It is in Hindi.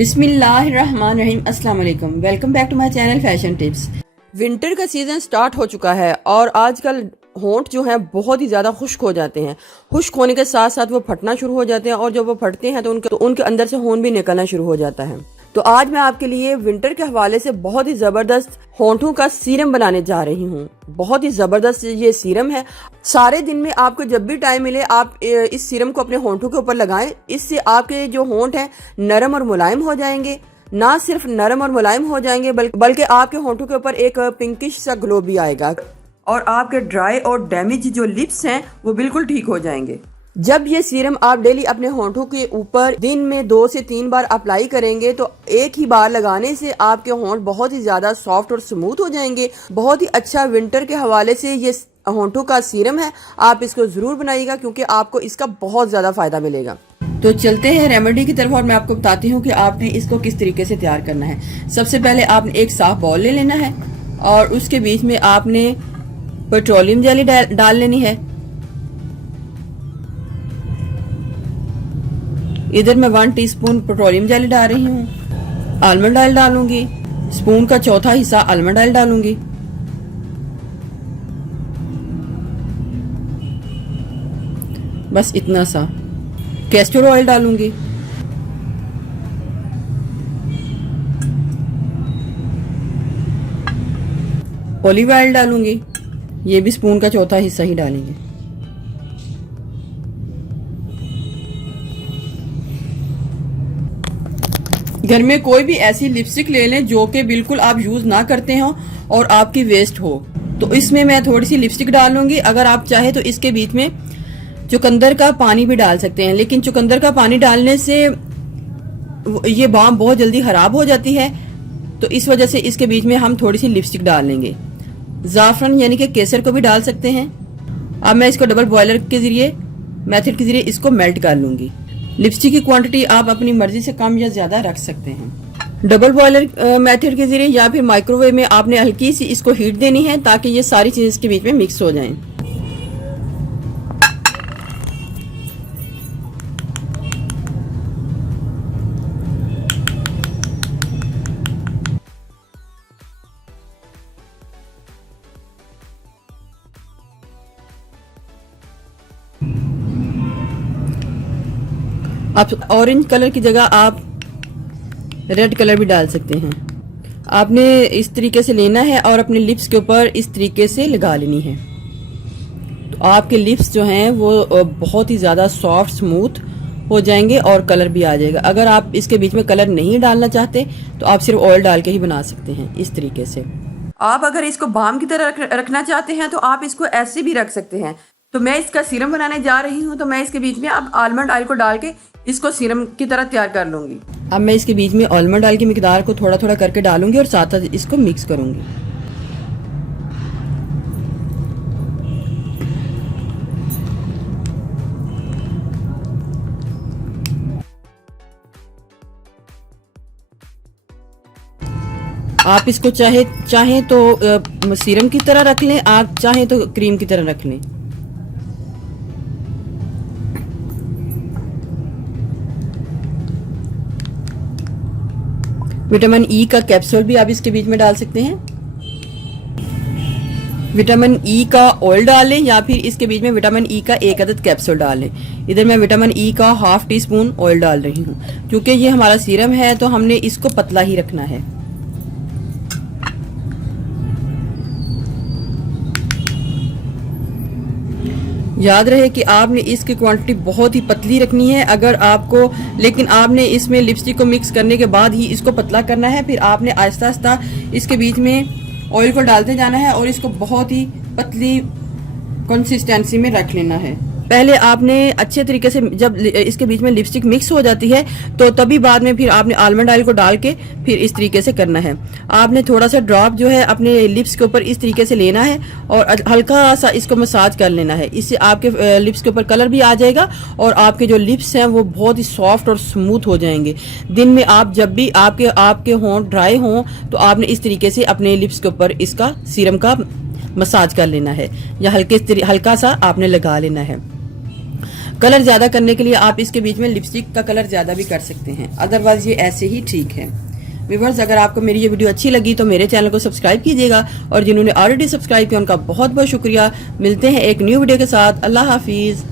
बिस्मिल्लाहिर्रहमानिर्रहीम, अस्सलाम वालेकुम। Welcome back to my channel fashion tips. Winter का सीज़न स्टार्ट हो चुका है और आजकल होंठ जो हैं बहुत ही ज़्यादा खुश्क हो जाते हैं। खुश्क होने के साथ साथ वो फटना शुरू हो जाते हैं और जब वो फटते हैं तो उनके अंदर से होंठ भी निकलना शुरू हो जाता है। तो आज मैं आपके लिए विंटर के हवाले से बहुत ही ज़बरदस्त होंठों का सीरम बनाने जा रही हूँ। बहुत ही ज़बरदस्त ये सीरम है। सारे दिन में आपको जब भी टाइम मिले आप इस सीरम को अपने होंठों के ऊपर लगाएं। इससे आपके जो होंठ हैं नरम और मुलायम हो जाएंगे। ना सिर्फ नरम और मुलायम हो जाएंगे बल्कि आपके होंठों के ऊपर एक पिंकिश सा ग्लो भी आएगा और आपके ड्राई और डैमेज जो लिप्स हैं वो बिल्कुल ठीक हो जाएंगे। जब ये सीरम आप डेली अपने होंठों के ऊपर दिन में 2 से 3 बार अप्लाई करेंगे तो एक ही बार लगाने से आपके होंठ बहुत ही ज्यादा सॉफ्ट और स्मूथ हो जाएंगे। बहुत ही अच्छा विंटर के हवाले से ये होंठों का सीरम है। आप इसको जरूर बनाइएगा क्योंकि आपको इसका बहुत ज्यादा फायदा मिलेगा। तो चलते हैं रेमेडी की तरफ और मैं आपको बताती हूँ कि आपने इसको किस तरीके से तैयार करना है। सबसे पहले आपने एक साफ बाउल ले लेना है और उसके बीच में आपने पेट्रोलियम जेली डाल लेनी है। इधर मैं 1 टीस्पून पेट्रोलियम जेली डाल रही हूँ। आलमंड ऑयल डालूंगी, स्पून का चौथा हिस्सा आलमंड ऑयल डालूंगी। बस इतना सा। कैस्टर ऑयल डालूंगी। ऑलिव ऑयल डालूंगी, ये भी स्पून का चौथा हिस्सा ही डालेंगे। घर में कोई भी ऐसी लिपस्टिक ले लें जो कि बिल्कुल आप यूज ना करते हो और आपकी वेस्ट हो। तो इसमें मैं थोड़ी सी लिपस्टिक डालूंगी। अगर आप चाहे तो इसके बीच में चुकंदर का पानी भी डाल सकते हैं, लेकिन चुकंदर का पानी डालने से ये बाम बहुत जल्दी खराब हो जाती है। तो इस वजह से इसके बीच में हम थोड़ी सी लिपस्टिक डाल लेंगे। जाफरान यानी कि केसर को भी डाल सकते हैं। अब मैं इसको डबल बॉयलर के मेथड के जरिए इसको मेल्ट कर लूंगी। लिपस्टिक की क्वांटिटी आप अपनी मर्जी से कम या ज्यादा रख सकते हैं। डबल बॉयलर मेथड के जरिए या फिर माइक्रोवेव में आपने हल्की सी इसको हीट देनी है ताकि ये सारी चीजें इसके बीच में मिक्स हो जाएं। आप ऑरेंज कलर की जगह आप रेड कलर भी डाल सकते हैं। आपने इस तरीके से लेना है और अपने लिप्स के ऊपर इस तरीके से लगा लेनी है। तो आपके लिप्स जो हैं वो बहुत ही ज़्यादा सॉफ्ट स्मूथ हो जाएंगे और कलर भी आ जाएगा। अगर आप इसके बीच में कलर नहीं डालना चाहते तो आप सिर्फ ऑयल डाल के ही बना सकते हैं इस तरीके से। आप अगर इसको बाम की तरह रखना चाहते हैं तो आप इसको ऐसे भी रख सकते हैं। तो मैं इसका सीरम बनाने जा रही हूँ तो मैं इसके बीच में अब आलमंड ऑयल को डाल के इसको सीरम की तरह तैयार कर लूंगी। अब मैं इसके बीच में आलमंड ऑयल की मिकदार को थोड़ा थोड़ा करके डालूंगी और साथ साथ इसको मिक्स करूंगी। आप इसको चाहे तो सीरम की तरह रख लें, आप चाहे तो क्रीम की तरह रख लें। विटामिन ई का कैप्सूल भी आप इसके बीच में डाल सकते हैं। विटामिन ई का ऑयल डाल लें या फिर इसके बीच में विटामिन ई का 1 अदद कैप्सूल डाल लें। इधर मैं विटामिन ई का 1/2 टीस्पून ऑयल डाल रही हूँ। क्योंकि ये हमारा सीरम है तो हमने इसको पतला ही रखना है। याद रहे कि आपने इसकी क्वांटिटी बहुत ही पतली रखनी है। अगर आपको लेकिन आपने इसमें लिपस्टिक को मिक्स करने के बाद ही इसको पतला करना है। फिर आपने आहिस्ता आहिस्ता इसके बीच में ऑयल को डालते जाना है और इसको बहुत ही पतली कंसिस्टेंसी में रख लेना है। पहले आपने अच्छे तरीके से जब इसके बीच में लिपस्टिक मिक्स हो जाती है तो तभी बाद में फिर आपने आलमंड ऑयल को डाल के फिर इस तरीके से करना है। आपने थोड़ा सा ड्रॉप जो है अपने लिप्स के ऊपर इस तरीके से लेना है और हल्का सा इसको मसाज कर लेना है। इससे आपके लिप्स के ऊपर कलर भी आ जाएगा और आपके जो लिप्स हैं वो बहुत ही सॉफ्ट और स्मूथ हो जाएंगे। दिन में आप जब भी आपके होंठ ड्राई हों तो आपने इस तरीके से अपने लिप्स के ऊपर इसका सीरम का मसाज कर लेना है या हल्का सा आपने लगा लेना है। कलर ज्यादा करने के लिए आप इसके बीच में लिपस्टिक का कलर ज्यादा भी कर सकते हैं, अदरवाइज ये ऐसे ही ठीक है। व्यूअर्स, अगर आपको मेरी ये वीडियो अच्छी लगी तो मेरे चैनल को सब्सक्राइब कीजिएगा, और जिन्होंने ऑलरेडी सब्सक्राइब किया उनका बहुत बहुत शुक्रिया। मिलते हैं एक न्यू वीडियो के साथ। अल्लाह हाफिज।